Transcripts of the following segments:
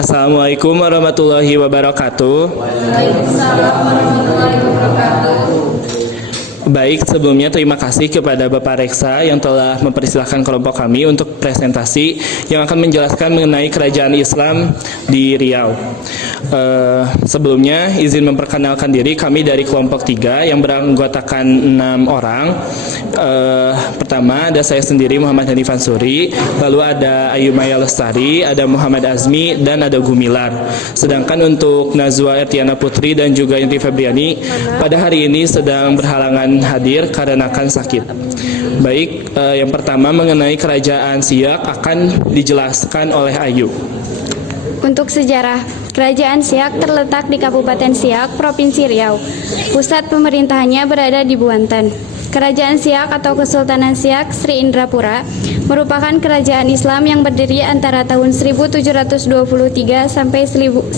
Assalamualaikum warahmatullahi wabarakatuh. Waalaikumsalam warahmatullahi wabarakatuh. Baik, sebelumnya terima kasih kepada Bapak Reksa yang telah mempersilahkan kelompok kami untuk presentasi yang akan menjelaskan mengenai kerajaan Islam di Riau. Sebelumnya izin memperkenalkan diri, kami dari kelompok 3 yang beranggotakan 6 orang. Pertama ada saya sendiri, Muhammad Hanif Ansuri, lalu ada Ayumaya Lestari, ada Muhammad Azmi, dan ada Gumilar. Sedangkan untuk Nazwa Ertiana Putri dan juga Yanti Febriani pada hari ini sedang berhalangan hadir karena akan sakit. Baik, yang pertama mengenai kerajaan Siak akan dijelaskan oleh Ayu. Untuk sejarah, Kerajaan Siak terletak di Kabupaten Siak, Provinsi Riau. Pusat pemerintahannya berada di Buantan. Kerajaan Siak atau Kesultanan Siak Sri Indrapura merupakan kerajaan Islam yang berdiri antara tahun 1723 sampai 1945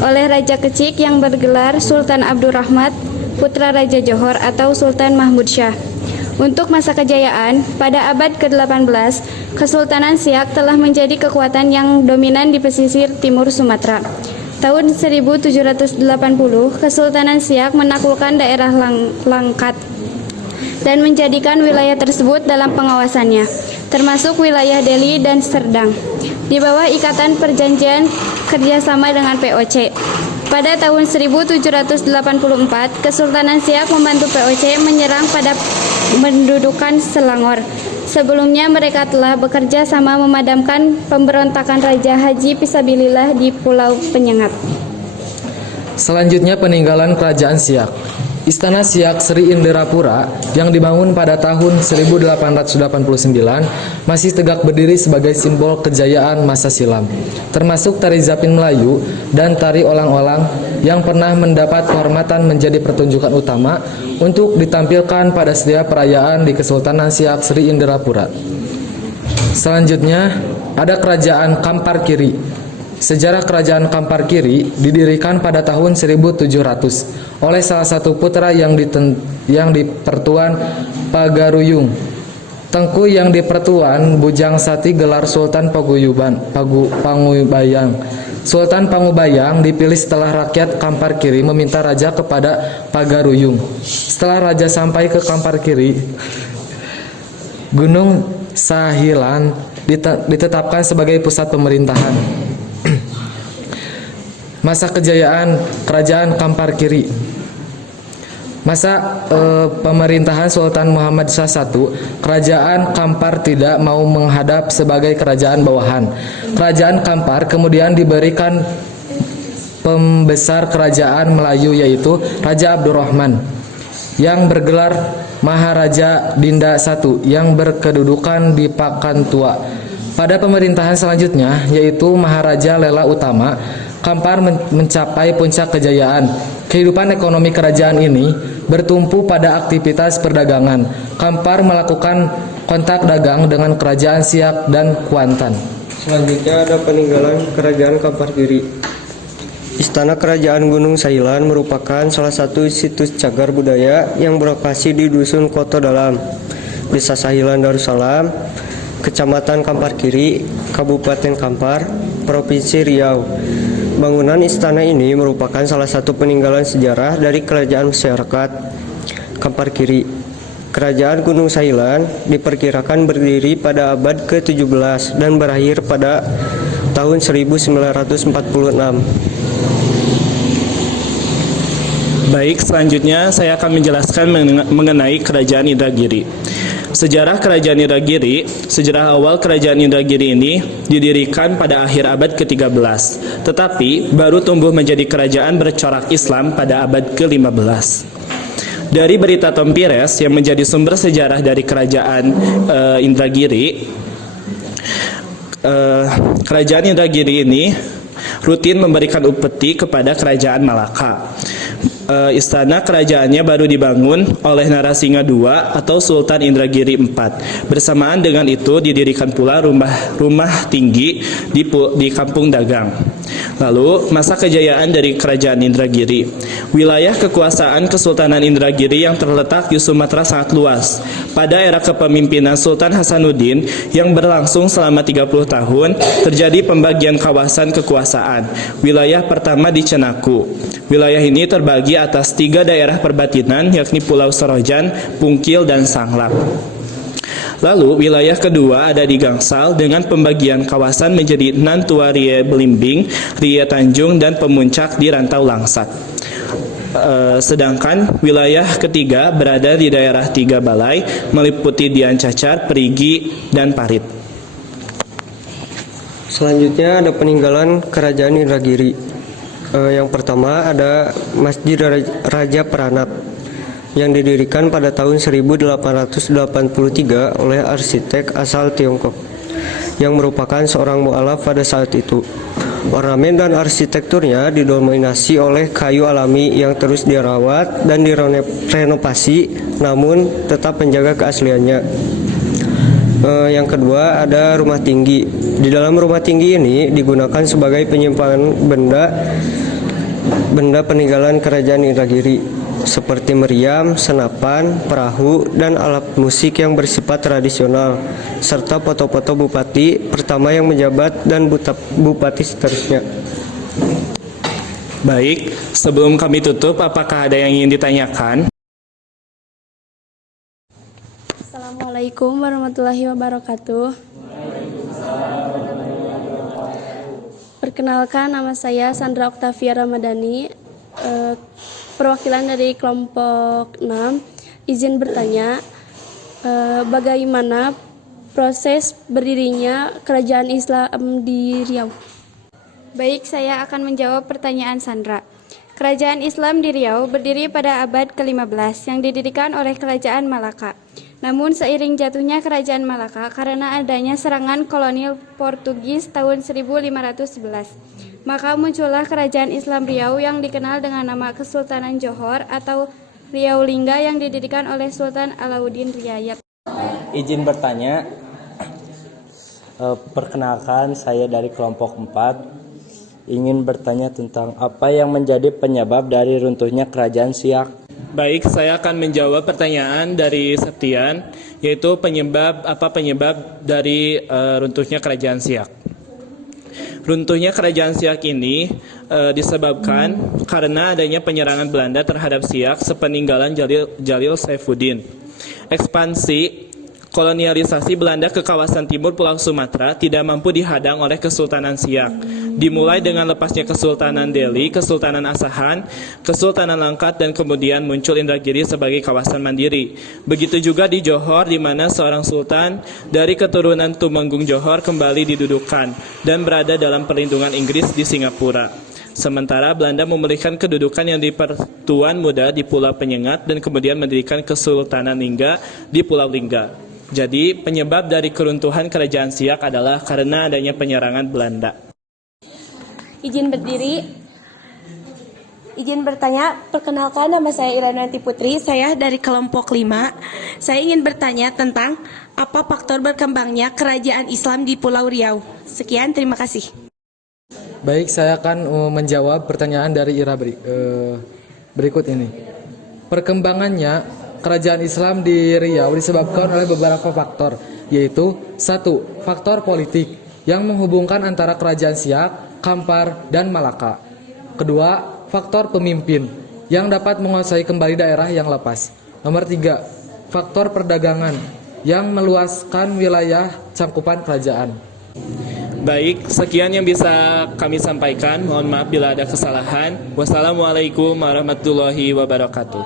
oleh Raja Kecik yang bergelar Sultan Abdurrahman, putra Raja Johor atau Sultan Mahmud Syah. Untuk masa kejayaan, pada abad ke-18, Kesultanan Siak telah menjadi kekuatan yang dominan di pesisir timur Sumatera. Tahun 1780, Kesultanan Siak menaklukkan daerah Langkat dan menjadikan wilayah tersebut dalam pengawasannya, termasuk wilayah Delhi dan Serdang, di bawah ikatan perjanjian kerjasama dengan POC. Pada tahun 1784, Kesultanan Siak membantu POC menyerang pada mendudukan Selangor. Sebelumnya mereka telah bekerja sama memadamkan pemberontakan Raja Haji Fisabilillah di Pulau Penyengat. Selanjutnya peninggalan Kerajaan Siak. Istana Siak Sri Indrapura yang dibangun pada tahun 1889 masih tegak berdiri sebagai simbol kejayaan masa silam, termasuk tari Zapin Melayu dan tari olang-olang yang pernah mendapat kehormatan menjadi pertunjukan utama untuk ditampilkan pada setiap perayaan di Kesultanan Siak Sri Indrapura. Selanjutnya ada Kerajaan Kampar Kiri. Sejarah Kerajaan Kampar Kiri didirikan pada tahun 1700 oleh salah satu putra yang di Pertuan Pagaruyung. Tengku yang di Pertuan Bujang Sati gelar Sultan Pangubayang. Sultan Pangubayang dipilih setelah rakyat Kampar Kiri meminta raja kepada Pagaruyung. Setelah raja sampai ke Kampar Kiri, Gunung Sahilan ditetapkan sebagai pusat pemerintahan. Masa kejayaan Kerajaan Kampar Kiri. Masa pemerintahan Sultan Muhammad Shah I, Kerajaan Kampar tidak mau menghadap sebagai kerajaan bawahan. Kerajaan Kampar kemudian diberikan pembesar kerajaan Melayu yaitu Raja Abdurrahman yang bergelar Maharaja Dinda I yang berkedudukan di Pakantua. Pada pemerintahan selanjutnya yaitu Maharaja Lela Utama, Kampar mencapai puncak kejayaan. Kehidupan ekonomi kerajaan ini bertumpu pada aktivitas perdagangan. Kampar melakukan kontak dagang dengan kerajaan Siak dan Kuantan. Selanjutnya ada peninggalan Kerajaan Kampar Kiri. Istana Kerajaan Gunung Sahilan merupakan salah satu situs cagar budaya yang berlokasi di Dusun Koto Dalam, Desa Sahilan Darussalam, Kecamatan Kampar Kiri, Kabupaten Kampar, Provinsi Riau. Bangunan istana ini merupakan salah satu peninggalan sejarah dari kerajaan masyarakat Kampar Kiri. Kerajaan Gunung Sahilan diperkirakan berdiri pada abad ke-17 dan berakhir pada tahun 1946. Baik, selanjutnya saya akan menjelaskan mengenai Kerajaan Indragiri. Sejarah Kerajaan Indragiri, sejarah awal Kerajaan Indragiri ini didirikan pada akhir abad ke-13, tetapi baru tumbuh menjadi kerajaan bercorak Islam pada abad ke-15. Dari berita Tompires yang menjadi sumber sejarah dari Kerajaan Indragiri, Kerajaan Indragiri ini rutin memberikan upeti kepada Kerajaan Malaka. Istana kerajaannya baru dibangun oleh Narasingha II atau Sultan Indragiri IV. Bersamaan dengan itu didirikan pula rumah tinggi di Kampung Dagang. Lalu, masa kejayaan dari Kerajaan Indragiri. Wilayah kekuasaan Kesultanan Indragiri yang terletak di Sumatera sangat luas. Pada era kepemimpinan Sultan Hasanuddin yang berlangsung selama 30 tahun, terjadi pembagian kawasan kekuasaan. Wilayah pertama di Cenaku. Wilayah ini terbagi atas 3 daerah perbatinan, yakni Pulau Sorojan, Pungkil, dan Sanglak. Lalu, wilayah kedua ada di Gangsal dengan pembagian kawasan menjadi Nantua Rie Belimbing, Rie Tanjung, dan Pemuncak di Rantau Langsat. Sedangkan wilayah ketiga berada di daerah 3 Balai, meliputi Dian Cacar, Perigi, dan Parit. Selanjutnya ada peninggalan Kerajaan Indragiri. Yang pertama ada Masjid Raja Peranap yang didirikan pada tahun 1883 oleh arsitek asal Tiongkok yang merupakan seorang mualaf pada saat itu. Ornamen dan arsitekturnya didominasi oleh kayu alami yang terus dirawat dan direnovasi namun tetap menjaga keasliannya. Yang kedua ada rumah tinggi. Di dalam rumah tinggi ini digunakan sebagai penyimpanan benda peninggalan Kerajaan Indragiri seperti meriam, senapan, perahu, dan alat musik yang bersifat tradisional, serta foto-foto bupati pertama yang menjabat dan bupati seterusnya. Baik, sebelum kami tutup, apakah ada yang ingin ditanyakan? Assalamualaikum warahmatullahi wabarakatuh. Perkenalkan, nama saya Sandra Oktavia Ramadhani, perwakilan dari kelompok 6. Izin bertanya, bagaimana proses berdirinya Kerajaan Islam di Riau? Baik, saya akan menjawab pertanyaan Sandra. Kerajaan Islam di Riau berdiri pada abad ke-15 yang didirikan oleh Kerajaan Malaka. Namun seiring jatuhnya Kerajaan Malaka karena adanya serangan kolonial Portugis tahun 1511, maka muncullah Kerajaan Islam Riau yang dikenal dengan nama Kesultanan Johor atau Riau Lingga yang didirikan oleh Sultan Alauddin Riayat. Izin bertanya, perkenalkan saya dari kelompok 4, ingin bertanya tentang apa yang menjadi penyebab dari runtuhnya Kerajaan Siak. Baik, saya akan menjawab pertanyaan dari Septian, yaitu penyebab dari runtuhnya Kerajaan Siak. Runtuhnya Kerajaan Siak ini disebabkan karena adanya penyerangan Belanda terhadap Siak sepeninggalan Jalil Saifuddin. Ekspansi kolonialisasi Belanda ke kawasan timur Pulau Sumatera tidak mampu dihadang oleh Kesultanan Siak. Dimulai dengan lepasnya Kesultanan Delhi, Kesultanan Asahan, Kesultanan Langkat, dan kemudian muncul Indragiri sebagai kawasan mandiri. Begitu juga di Johor, di mana seorang sultan dari keturunan Tumenggung Johor kembali didudukan dan berada dalam perlindungan Inggris di Singapura. Sementara Belanda memulihkan kedudukan yang di Pertuan Muda di Pulau Penyengat dan kemudian mendirikan Kesultanan Lingga di Pulau Lingga. Jadi penyebab dari keruntuhan Kerajaan Siak adalah karena adanya penyerangan Belanda. Izin berdiri. Izin bertanya, perkenalkan nama saya Irananti Putri, saya dari kelompok 5. Saya ingin bertanya tentang apa faktor berkembangnya Kerajaan Islam di Pulau Riau. Sekian, terima kasih. Baik, saya akan menjawab pertanyaan dari Ira berikut ini. Perkembangannya Kerajaan Islam di Riau disebabkan oleh beberapa faktor, yaitu 1. Faktor politik yang menghubungkan antara Kerajaan Siak, Kampar, dan Malaka. 2. Faktor pemimpin yang dapat menguasai kembali daerah yang lepas. Nomor 3. Faktor perdagangan yang meluaskan wilayah cangkupan kerajaan. Baik, sekian yang bisa kami sampaikan. Mohon maaf bila ada kesalahan. Wassalamualaikum warahmatullahi wabarakatuh.